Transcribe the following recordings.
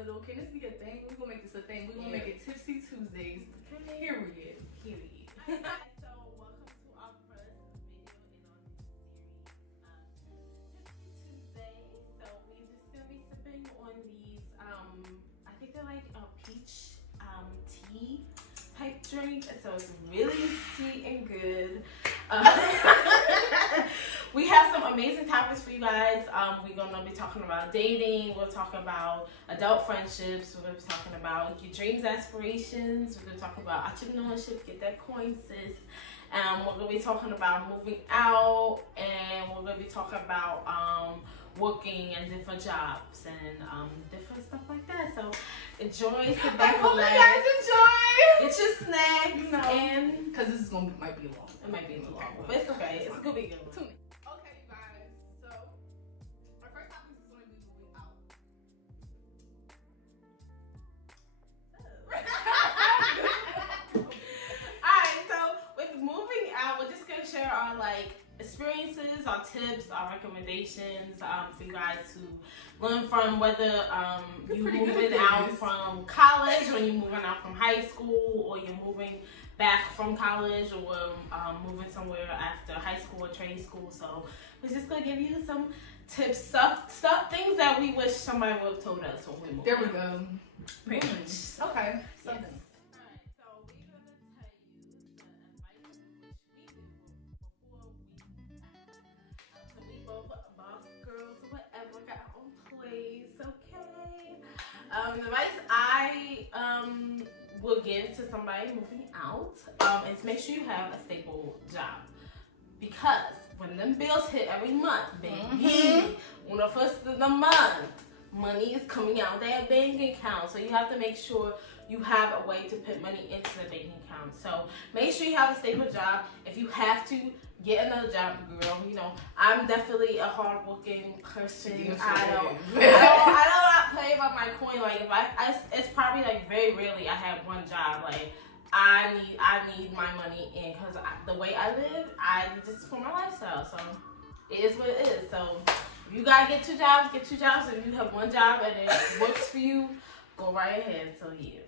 little, can this be a thing? We're gonna make this a thing. We're gonna make it Tipsy Tuesdays. Period. Period. So welcome to our first video in our new series, Tipsy Tuesday. So we're just gonna be sipping on these, I think they're like a peach tea type drink. So it's really sweet and good. We have some amazing topics for you guys. We're gonna be talking about dating. We'll talk about adult friendships. We're gonna be talking about your dreams, aspirations. We're gonna talk about entrepreneurship. Get that coin, sis. We're gonna be talking about moving out, and we're gonna be talking about working and different jobs and different stuff like that. So enjoy. Sit back, I hope you guys enjoy. Get your snacks, and because this is might be long. It might be a little long, but it's okay. It's gonna be good. Okay, you guys. So our first topic is going to be moving out. Alright, so with moving out, we're just gonna share our experiences, our tips, our recommendations for you guys to learn from, whether you're moving out from college, or you're moving out from high school, or you're moving back from college, or moving somewhere after high school or trade school. So we're just gonna give you some tips, stuff, things that we wish somebody would have told us when we moved. There we go. Pretty much. Okay. Something. Yes. Alright, so we're gonna tell you the advice which we did before so we both boss girls or whatever, got our own place, okay? The advice I will give to somebody moving out is make sure you have a stable job, because when them bills hit every month, baby, on the first of the month, money is coming out of that bank account. So you have to make sure you have a way to put money into the bank account. So make sure you have a stable job. If you have to, get another job, girl. You know, I'm definitely a hardworking person. Yes, I don't play about my coin. Like it's probably like very rarely I have one job. Like I need my money in, because the way I live, I need to support my lifestyle. So it is what it is. So if you gotta get two jobs, get two jobs. If you have one job and it works for you, go right ahead. So yeah.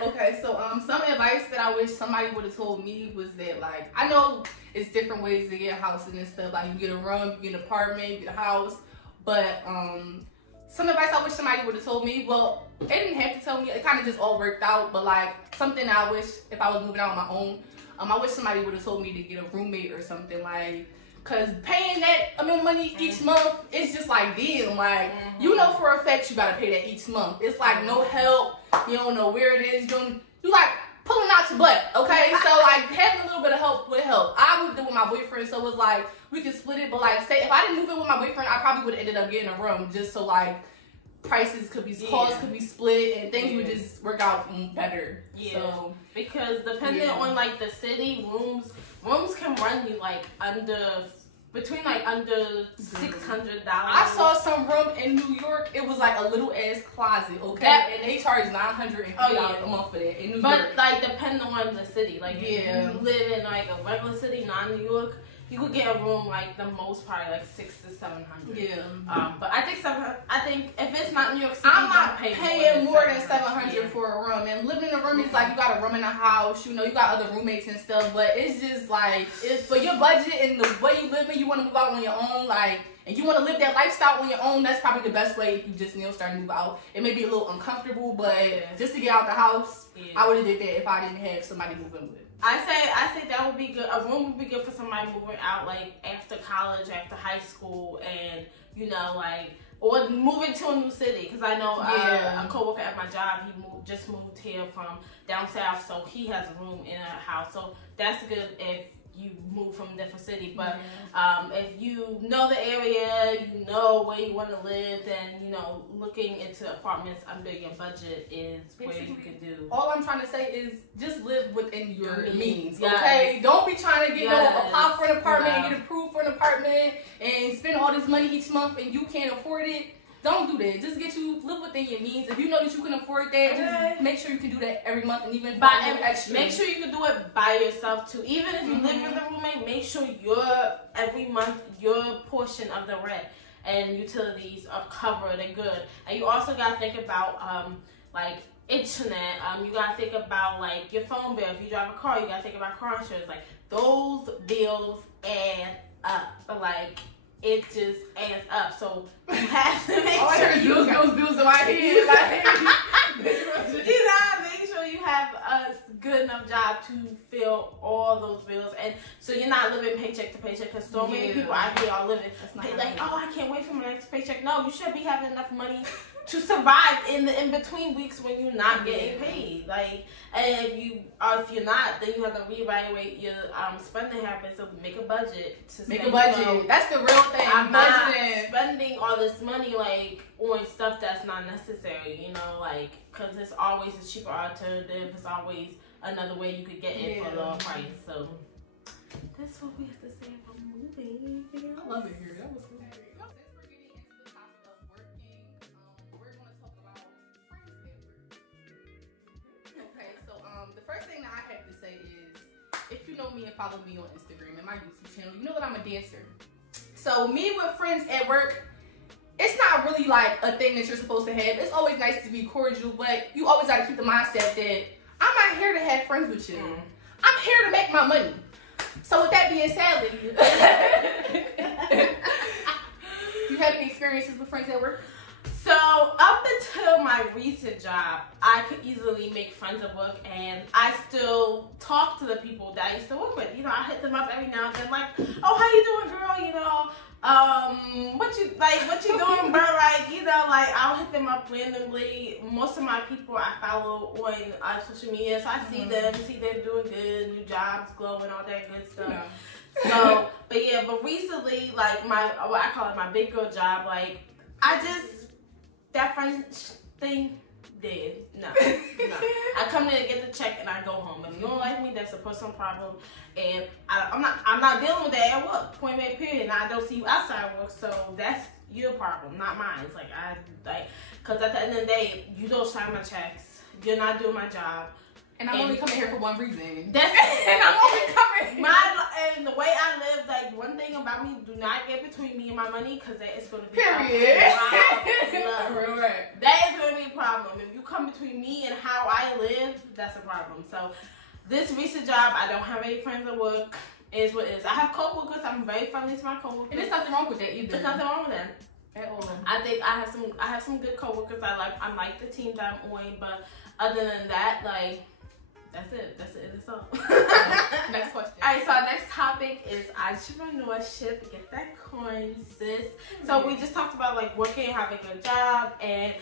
Okay, so some advice that I wish somebody would have told me was that, like, I know it's different ways to get housing and stuff. Like, you get a room, you get an apartment, you get a house. But some advice I wish somebody would have told me, well, they didn't have to tell me. It kind of just all worked out. But, like, something I wish, if I was moving out on my own, I wish somebody would have told me to get a roommate or something, like, because paying that money each month, it's just like, damn, like, you know for a fact you got to pay that each month. It's like no help. You don't know where it is. You like pulling out your butt, okay? So, like, having a little bit of help would help. I moved in with my boyfriend, so it was like, we could split it. But, like, say, if I didn't move in with my boyfriend, I probably would have ended up getting a room, just so, like, prices could be, costs could be split, and things would just work out better. Yeah. So, because depending on, like, the city, rooms can run you, like, between under $600. I saw some room in New York. It was like a little ass closet, okay? And they charge $950 a month for that in New York. But like depending on the city, like if you live in like a regular city, not New York, you could get a room like the most probably like $600 to $700. Yeah. But I think if it's not New York City, I'm not paying more than $700 for a room. And living in a room is like you got a room in a house. You know, you got other roommates and stuff. But it's just like for your budget and the way you live in, you want to move out on your own, like, and you want to live that lifestyle on your own. That's probably the best way if you just start to move out. It may be a little uncomfortable, but just to get out the house, I would have did that if I didn't have somebody moving with. I say that would be good. A room would be good for somebody moving out like after college, after high school, and you know, like, or moving to a new city. Because I know a coworker at my job, he just moved here from down south, so he has a room in a house. So that's good if you move from a different city. But if you know the area, you know where you want to live, then you know looking into apartments under your budget is where you can do. All I'm trying to say is just live within your means, okay? Don't be trying to get apply for an apartment and get approved for an apartment and spend all this money each month and you can't afford it. Don't do that. Just live within your means. If you know that you can afford that, just make sure you can do that every month, and even extra. Make sure you can do it by yourself too. Even if you live with a roommate, make sure every month your portion of the rent. and utilities are covered and good. And you also got to think about like internet. You got to think about like your phone bill. If you drive a car, you got to think about car insurance. Like those bills add up. But like it just adds up. So you have to make sure those bills in my head. you gotta make sure you have a good enough job to fill all those bills, and so you're not living paycheck to paycheck. Because so many people out here are living like, oh, I can't wait for my next paycheck. No, you should be having enough money to survive in the in between weeks when you're not getting paid. Like, and if you're not, then you have to reevaluate your spending habits. So make a budget. Make a budget. That's the real thing. I'm not spending all this money like on stuff that's not necessary. You know, like because it's always a cheaper alternative. It's always another way you could get it for a lower price. So that's what we have to say about moving. I love it here. That was cool. The first thing that I have to say is, if you know me and follow me on Instagram and my YouTube channel, you know that I'm a dancer. So me with friends at work, it's not really like a thing that you're supposed to have. It's always nice to be cordial, but you always got to keep the mindset that I'm not here to have friends with you. I'm here to make my money. So with that being said, do you have any experiences with friends at work? So up until my recent job, I could easily make friends at work, and I still talk to the people that I used to work with. You know, I hit them up every now and then, like, "Oh, how you doing, girl? You know, what you doing, bro?" Like, you know, like I'll hit them up randomly. Most of my people I follow on social media, so I see them doing good, new jobs, glowing, all that good stuff. Yeah. So, but recently, like what I call it my big girl job, like that friend thing dead. No. I come in and get the check and I go home. If you don't like me, that's a personal problem, and I'm not dealing with that at work. Point blank period. And I don't see you outside of work, so that's your problem, not mine. It's like because at the end of the day, you don't sign my checks. You're not doing my job. And I'm only coming here for one reason. That's it. And I'm only coming. And the way I live, like one thing about me, do not get between me and my money, because that is going to be period. That is going to be a problem. If you come between me and how I live, that's a problem. So this recent job, I don't have any friends at work. Is what it is. I have coworkers. I'm very friendly to my coworkers. And there's nothing wrong with that either. There's nothing wrong with that at all. I think I have some good coworkers. I like the team that I'm on, but other than that, like. That's it. It's all. Next question. All right, so our next topic is entrepreneurship. Get that coin, sis. So we just talked about like working, having a job, and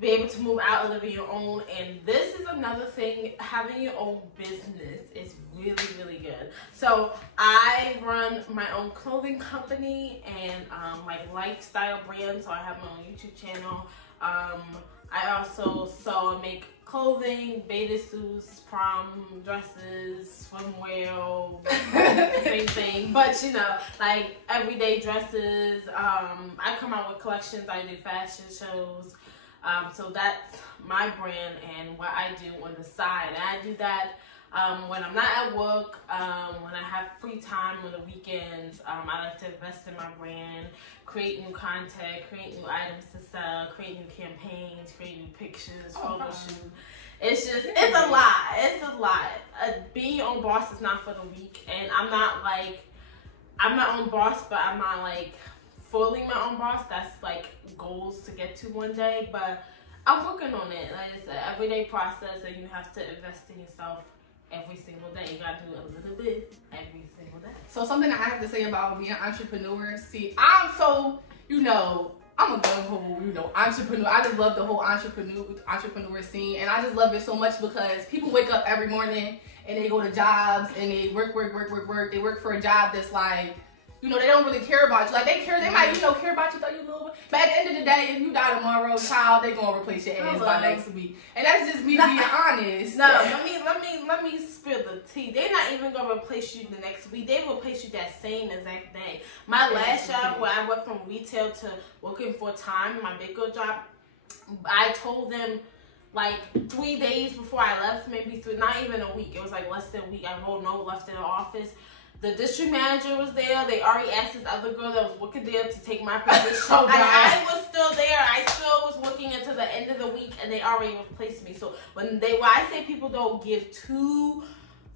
be able to move out and live on your own. And this is another thing. Having your own business is really, really good. So I run my own clothing company and like lifestyle brand. So I have my own YouTube channel. I also sew and make clothing, bathing suits, prom dresses, swimwear, same thing. But you know, like everyday dresses. I come out with collections. I do fashion shows. So that's my brand and what I do on the side. And I do that when I'm not at work, when I have free time on the weekends. I like to invest in my brand, create new content, create new items to sell, create new campaigns, create new pictures, photo shoot. It's a lot. Being your own boss is not for the weak, and I'm my own boss, but I'm not like fully my own boss. That's like goals to get to one day, but I'm working on it. Like it's an everyday process, and you have to invest in yourself every single day. You gotta do a little bit every single day. So something that I have to say about being an entrepreneur. See, I'm a gung-ho, entrepreneur. I just love the whole entrepreneur scene, and I just love it so much because people wake up every morning and they go to jobs and they work. They work for a job that's like, they don't really care about you. Like they might, care about you, throw you a little bit. But at the end of the day, if you die tomorrow, child, they gonna replace your ass by next week. And that's just me being honest. No, let me spill the tea. They're not even gonna replace you the next week. They will replace you that same exact day. My last job, where I went from retail to working full time, my big girl job, I told them like 3 days before I left, maybe not even a week. It was like less than a week. I wrote no, left in the office. The district manager was there. They already asked this other girl that was working there to take my position. Oh, and I was still there. I still was working until the end of the week, and they already replaced me. So when I say people don't give two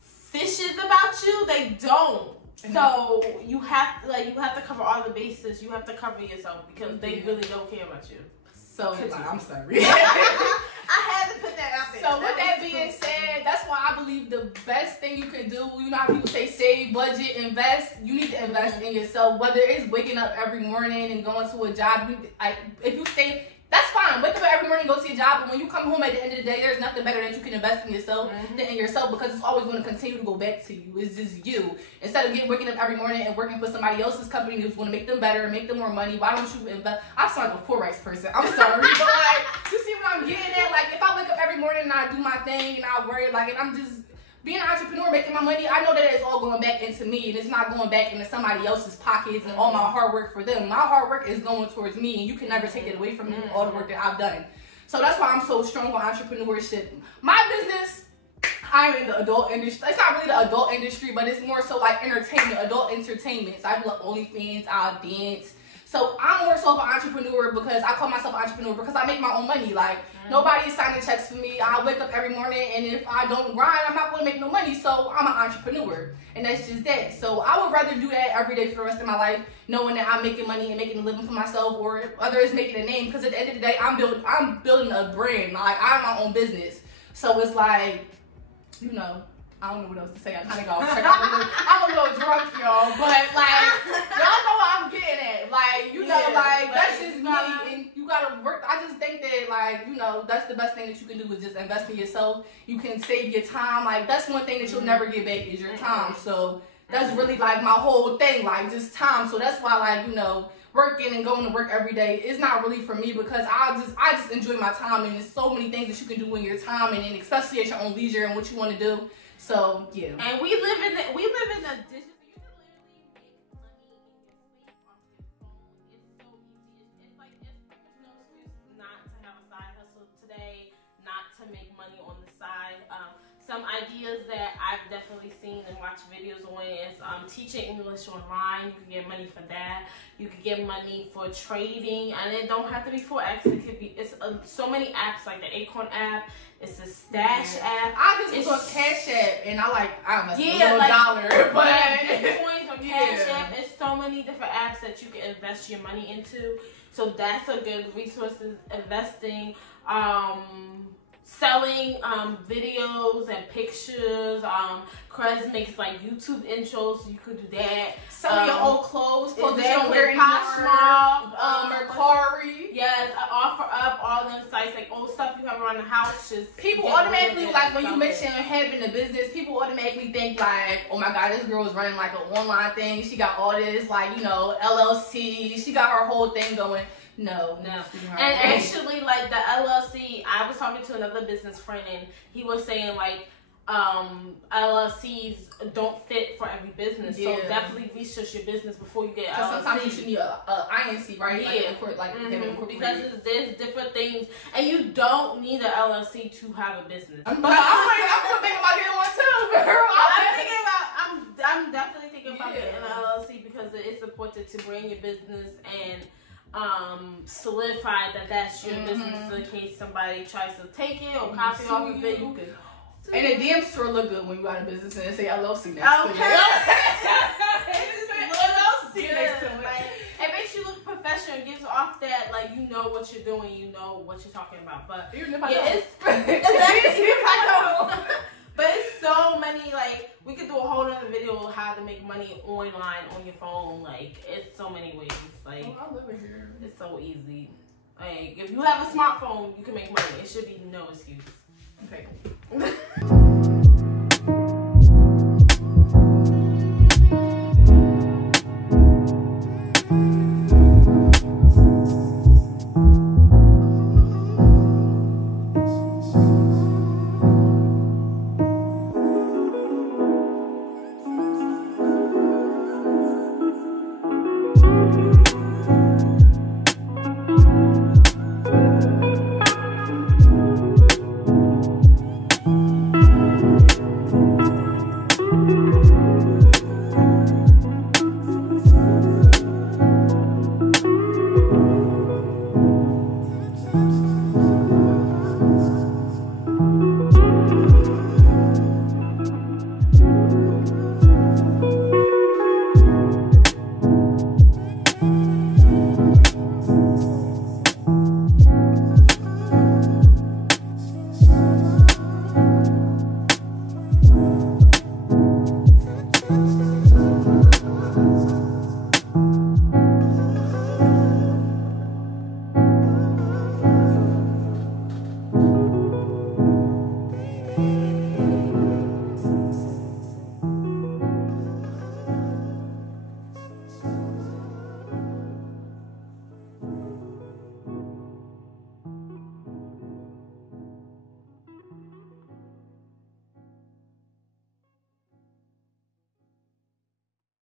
fishes about you, they don't. So you have to cover all the bases. You have to cover yourself because they really don't care about you. So I'm sorry. I had to put that out there. So with that being said, that's why I believe the best thing you can do, you know how people say save, budget, invest, you need to invest in yourself. Whether it's waking up every morning and going to a job, if you stay, that's fine. Wake up every morning, go to your job, but when you come home at the end of the day, there's nothing better that you can invest in yourself than in yourself, because it's always going to continue to go back to you. It's just you. Instead of waking up every morning and working for somebody else's company who's going to make them better and make them more money, why don't you invest? I'm sorry, a poor rights person. I'm sorry, but like, you see what I'm getting at? Like, if I wake up every morning and I do my thing and I worry, like, and I'm just being an entrepreneur, making my money, I know that it's all going back into me and it's not going back into somebody else's pockets and all my hard work for them. My hard work is going towards me, and you can never take it away from me, all the work that I've done. So that's why I'm so strong on entrepreneurship. My business, I'm in the adult industry. It's not really the adult industry, but it's more so like entertainment, adult entertainment. So I do like OnlyFans, I dance. So I'm more so of an entrepreneur because I call myself an entrepreneur because I make my own money. Like, nobody is signing checks for me. I wake up every morning, and if I don't grind, I'm not going to make no money. So I'm an entrepreneur, and that's just that. So I would rather do that every day for the rest of my life, knowing that I'm making money and making a living for myself, or whether it's making a name. Because at the end of the day, I'm building a brand. Like, I have my own business. So it's like, you know, I don't know what else to say. I kind of got off track. I'm a little drunk, y'all, but like, y'all know what I'm getting at. Like, you know, like, that's just me, and you gotta work. I just think that, like, you know, that's the best thing that you can do is just invest in yourself. You can save your time. Like, that's one thing that you'll never get back is your time. So that's really like my whole thing, like, just time. So that's why, like, you know, working and going to work every day is not really for me, because I just enjoy my time, and there's so many things that you can do in your time, and then especially at your own leisure and what you want to do. So yeah. And we live in a digital. You can literally make money in your sleep off your phone. It's so easy. It's like there's no excuse not to have a side hustle today, not to make money on the side. Some ideas that I've definitely seen and watched videos on is teaching English online. You can get money for that. You can get money for trading, and it don't have to be Forex. It could be, it's so many apps, like the Acorn app. It's a Stash app. I just was on Cash App, and I don't know, like, $1, but Bitcoins on Cash App. It's so many different apps that you can invest your money into. So that's a good resource. Investing, selling videos and pictures. Crez makes like YouTube intros, so you could do that. Selling your old clothes that you don't wear anymore. Mercari. Yes, offer up all them sites, like old stuff you have around the house. Just people automatically, like, when you mention having a business, people automatically think like, oh my God, this girl is running like an online thing. She got all this, like, you know, LLC. She got her whole thing going. No. And actually, like, the LLC, I was talking to another business friend, and he was saying, like, LLCs don't fit for every business. So definitely research your business before you get an LLC. Sometimes you should need a INC, right? Yeah. Because there's different things, and you don't need an LLC to have a business. I'm thinking about getting one too, girl. I'm definitely thinking about getting an LLC because it's important to bring your business and solidify that that's your business in case somebody tries to take it or copy off of it. You can. And it damn sure look good when you got a business and say LLC next to it. LLC next to it. Like, it makes you look professional. It gives off that, like, you know what you're doing, you know what you're talking about. But even if I don't. But it's so many, like, we could do a whole other video on how to make money online on your phone. Like, it's so many ways. Like, I live in here. It's so easy. Like, if you have a smartphone, you can make money. It should be no excuse. Okay.